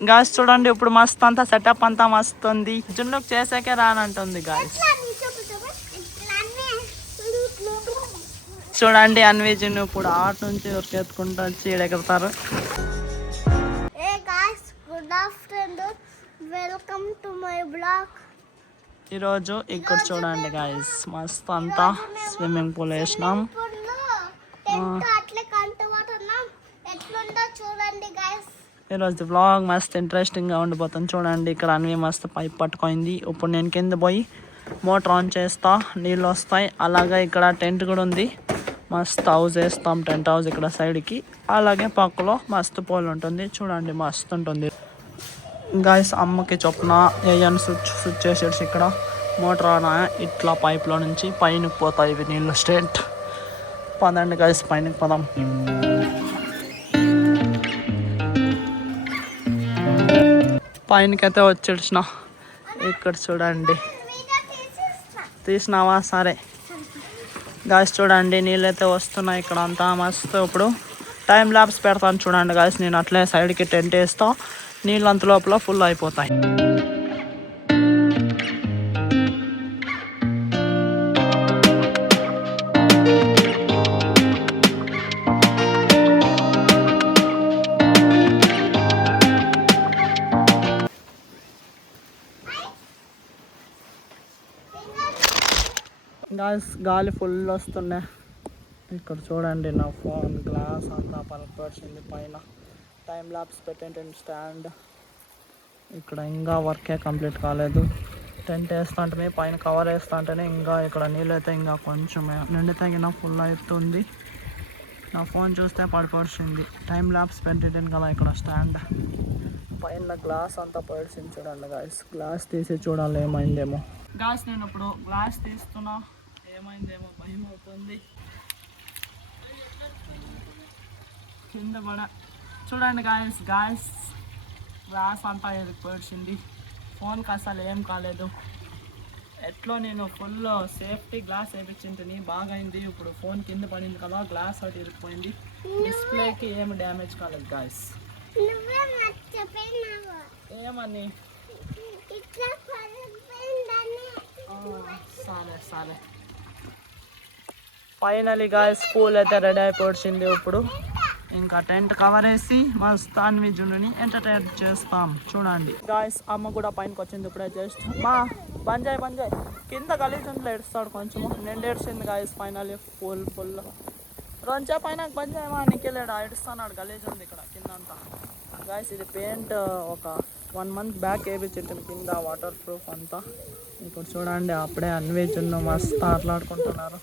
Guys చూడండి ఇప్పుడు మస్తు అంతా సెటప్ అంతా మస్తు ఉంది. జున్నుకు చేసాకే రానంటుంది గాయస్. చూడండి అన్వి జున్ను ఇప్పుడు ఆట నుంచి ఉరికెత్తుకుంటూ వచ్చి ఎగరతారు. ఈరోజు ఇక్కడ చూడండి గాయస్ మస్తు అంతా స్విమ్మింగ్ పూల్ వేసినాం. ఈరోజు వ్లాగ్ మస్తు ఇంట్రెస్టింగ్గా ఉండిపోతుంది. చూడండి ఇక్కడ అన్వి మస్తు పైప్ పట్టుకుంది. ఇప్పుడు నేను కింద పోయి మోటార్ ఆన్ చేస్తా, నీళ్ళు వస్తాయి. అలాగే ఇక్కడ టెంట్ కూడా ఉంది. మస్తు హౌస్ వేస్తాం, టెంట్ హౌస్ ఇక్కడ సైడ్కి. అలాగే పక్కలో మస్తు పోల్ ఉంటుంది. చూడండి మస్తు ఉంటుంది గాయస్. అమ్మకి చొప్పున ఏఎన్ స్విచ్ చేసేసి ఇక్కడ మోటార్ ఆన్ ఇట్లా పైప్లో నుంచి పైనకి పోతాయి ఇవి నీళ్ళు స్ట్రేట్. పదండి గాయస్ పైనకి పదాం. పైనకైతే వచ్చేసిన. ఇక్కడ చూడండి తీసినావా? సరే గాయస్ చూడండి నీళ్ళు అయితే వస్తున్నాయి ఇక్కడ అంతా మస్తు. ఇప్పుడు టైం ల్యాబ్స్ పెడతాను చూడండి గాయస్. నేను అట్లే సైడ్కి టెంట్ వేస్తా, నీళ్ళు అంత లోపల ఫుల్ అయిపోతాయి. గాయస్ గాలి ఫుల్ వస్తున్నాయి. ఇక్కడ చూడండి నా ఫోన్ గ్లాస్ అంతా పలపరిచింది. పైన టైం ల్యాబ్స్ పెట్టే స్టాండ్ ఇక్కడ ఇంకా వర్కే కంప్లీట్ కాలేదు. టెంట్ వేస్తుంటే పైన కవర్ వేస్తుంటేనే ఇంకా ఇక్కడ నీళ్ళు అయితే ఇంకా కొంచెం నిండితే ఫుల్ అవుతుంది. నా ఫోన్ చూస్తే పడిపడిచింది. టైం ల్యాబ్స్ పెట్టేటాను కదా ఇక్కడ స్టాండ్ పైన గ్లాస్ అంతా పడిచింది. చూడండి గాయస్ గ్లాస్ తీసి చూడాలి ఏమైందేమో. గాయస్ నేను ఇప్పుడు గ్లాస్ తీస్తున్నా, ఏమైందేమో భయం అవుతుంది. కింద పడ చూడండి గాయస్ గ్లాస్ అంతా పడిచింది. ఫోన్కి అసలు ఏం కాలేదు. ఎట్లో నేను ఫుల్ సేఫ్టీ గ్లాస్ వేయించింది, బాగా అయింది. ఇప్పుడు ఫోన్ కింద పడింది కదా, గ్లాస్ ఒకటి ఇరిగిపోయింది. డిస్ప్లేకి ఏమి డ్యామేజ్ కాలేదు గాయస్. ఏమని సరే ఫైనలీ గాయస్ స్కూల్ అయితే రెడీ అయిపోయింది. ఇప్పుడు ఇంకా టెంట్ కవర్ వేసి మస్తు అన్వి జున్నుని ఎంటర్టైన్ చేస్తాం. చూడండి గాయస్ అమ్మ కూడా పైనకి వచ్చింది ఇప్పుడే. జస్ట్ మా బంజాయ్ కింద గలీజ్ ఉంటే ఏడుస్తాడు కొంచెము. నేను ఏడ్చింది గాయస్ ఫైనలీ ఫుల్ రొంచే పైన బంజాయ్ మా నికెళ్ళాడు ఏడుస్తున్నాడు. గలీజ్ ఉంది ఇక్కడ కింద అంతా గాయస్. ఇది పెయింట్ ఒక 1 month బ్యాక్ వేయించింది కింద, వాటర్ ప్రూఫ్ అంతా. ఇప్పుడు చూడండి అప్పుడే అన్వి జున్ను మస్తు ఆటలాడుకుంటున్నారు.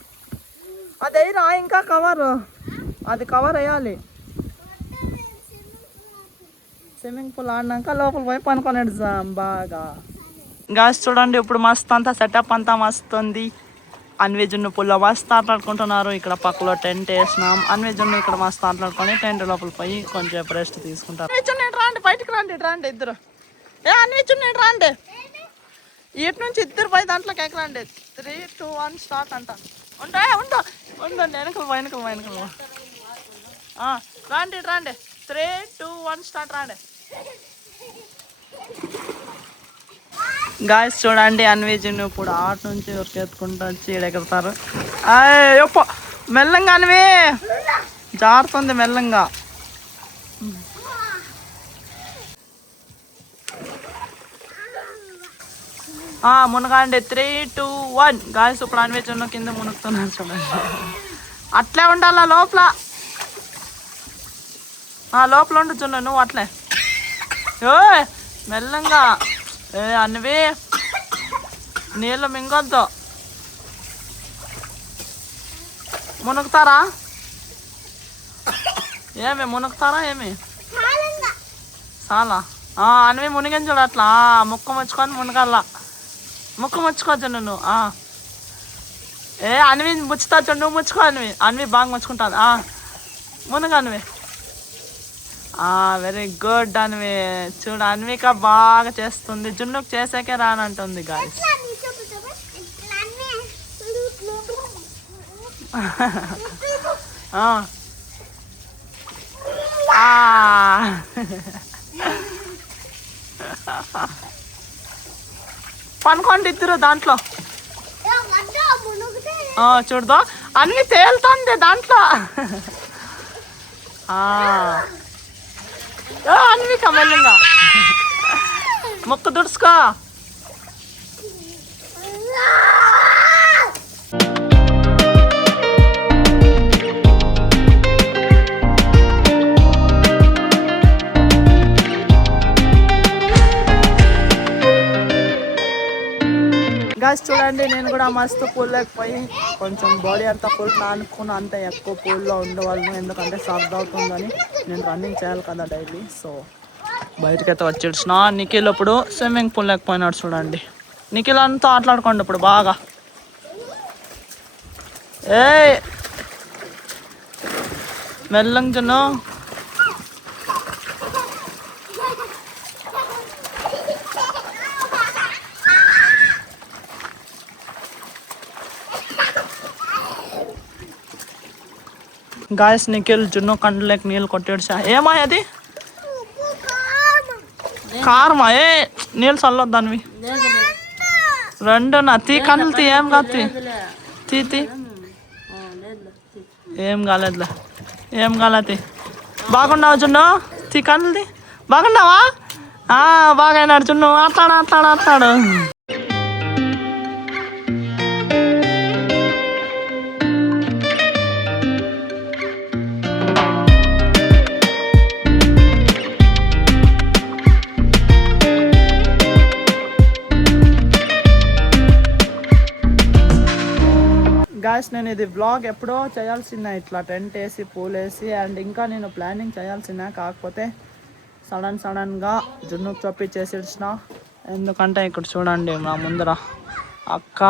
అది అయ్యిరా ఇంకా కవర్, అది కవర్ వేయాలి. స్విమ్మింగ్ పూల్ ఆడినాక లోపల పోయి పనుకొని బాగా. గాయస్ చూడండి ఇప్పుడు మస్తు అంతా సెటప్ అంతా మస్తు ఉంది. అన్వి జున్ను పూల్లో మస్తు ఆటలాడుకుంటున్నారు. ఇక్కడ పక్కలో టెంట్ వేసినాం. అన్వి జున్ను ఇక్కడ మస్తు ఆటలాడుకొని టెంట్ లోపల పోయి కొంచెం రెస్ట్ తీసుకుంటారు. రాండి బయటకు రండి ఇద్దరు. అన్వి జున్ను రాండి, ఇటు నుంచి ఇద్దరు పోయి దాంట్లోకి ఎక్కరండి. 3, 2, 1 స్టార్ట్ అంట. ఉండండి వెనకలు రండి. 3, 2, 1 స్టార్ట్ రండి. గాయస్ చూడండి అన్వి జున్ను ఇప్పుడు ఆట నుంచి ఉరికెత్తుకుంటూ వచ్చి ఎగరతారు. అయ్యప్ప మెల్లంగా అన్వి జారుతుంది మెల్లంగా. మునగండి 3, 2, 1 గాయస్ ఇప్పుడు అన్వి జున్ను కింద మునుగుతున్నారు చూడండి. అట్లే ఉండాలా లోపల ఉండు జున్ను నువ్వు అట్లే. మెల్లంగా అన్వి నీళ్ళు మింగొద్దు. మునుగుతారా ఏమి చాలా అన్వి మునిగని చూడు అట్లా ముక్కు ముచ్చుకొని మునగల్లా. ముక్కు ముచ్చుకోవచ్చు నువ్వు. అన్వి ముచ్చుతా చూడు, నువ్వు ముచ్చుకో అన్వి బాగా ముచ్చుకుంటాను. మునగ అన్వి. Very good Anvi. చూడు అన్విక బాగా చేస్తుంది. జున్నుకు చేసాకే రానంటుంది గాయస్. పనుకోండి ఇద్దరు దాంట్లో. చూడదా అన్ని తేలుతుంది దాంట్లో. అన్విక మెల్లిగా ముక్కు దుడుచుకో. గాయ్స్ చూడండి, నేను కూడా మస్తు పూల్ లేకపోయి కొంచెం బాడీ అంతా ఫుల్ నానుకుని అంత ఎక్కువ పూల్లో ఉండేవాళ్ళను. ఎందుకంటే సర్ది అవుతుందని నేను రన్నింగ్ చేయాలి కదా డైలీ. సో బయటకైతే వచ్చేసిన. నిఖిల్ ఇప్పుడు స్విమ్మింగ్ పూల్ లేకపోయినాడు చూడండి. నిఖిల్ అంతా ఆటలాడుకోండి ఇప్పుడు బాగా. మెల్లంగా జున్ను. గాయస్ నిఖిల్ జున్ను కండ్లకి నీళ్ళు కొట్టాడు. ఏమా అది కారమా? నీళ్ళు చల్లొద్దానివి రెండునా? తీ కండ్లు తీ. ఏం కాదు తీ తీ. ఏం కాలేదులే, ఏం కాలేదు. బాగున్నావు జున్ను? తీ కండ్లు తీ. బాగున్నావా? బాగైనాడు జున్ను. ఆట్లాడు. గాయస్ నేను ఇది వ్లాగ్ ఎప్పుడో చేయాల్సిందే, ఇట్లా టెంట్ వేసి పూల్ వేసి. అండ్ ఇంకా నేను ప్లానింగ్ చేయాల్సిందే, కాకపోతే సడన్గా జున్నుకు చొప్పి చేసేసిన. ఎందుకంటే ఇక్కడ చూడండి మా ముందర అక్క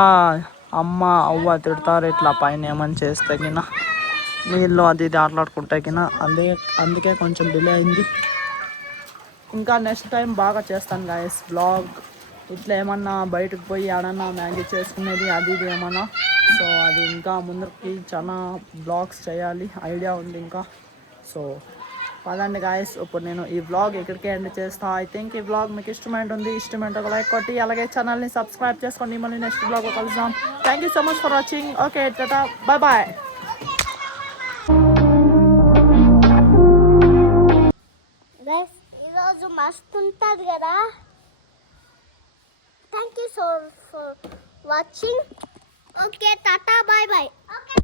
అమ్మ అవ్వ తిడతారు ఇట్లా పైన ఏమని చేస్తే గిన నీళ్ళు అది ఇది ఆటలాడుకుంటే గిన. అందుకే కొంచెం డిలే అయింది. ఇంకా నెక్స్ట్ టైం బాగా చేస్తాను గాయస్ వ్లాగ్. ఇట్లా ఏమన్నా బయటకు పోయి ఆడన్నా మ్యాగీ చేసుకునేది అది ఇది ఏమన్నా. సో అది ఇంకా ముందరికి చాలా బ్లాగ్స్ చేయాలి ఐడియా ఉంది ఇంకా. సో పదండి గాయస్, ఇప్పుడు నేను ఈ వ్లాగ్ ఇక్కడికే ఎండ్ చేస్తాను. ఐ థింక్ ఈ వ్లాగ్ మీకు ఇష్టమైంటే ఒక లైక్ కొట్టి అలాగే ఛానల్ని సబ్స్క్రైబ్ చేసుకోండి. మళ్ళీ నెక్స్ట్ వ్లాగ్లో కలుద్దాం. Thank you so much for watching. Okay tata, bye bye. ఈరోజు మస్తు ఉంటుంది కదా. Thank you so for watching. Okay, tata, bye bye. Okay.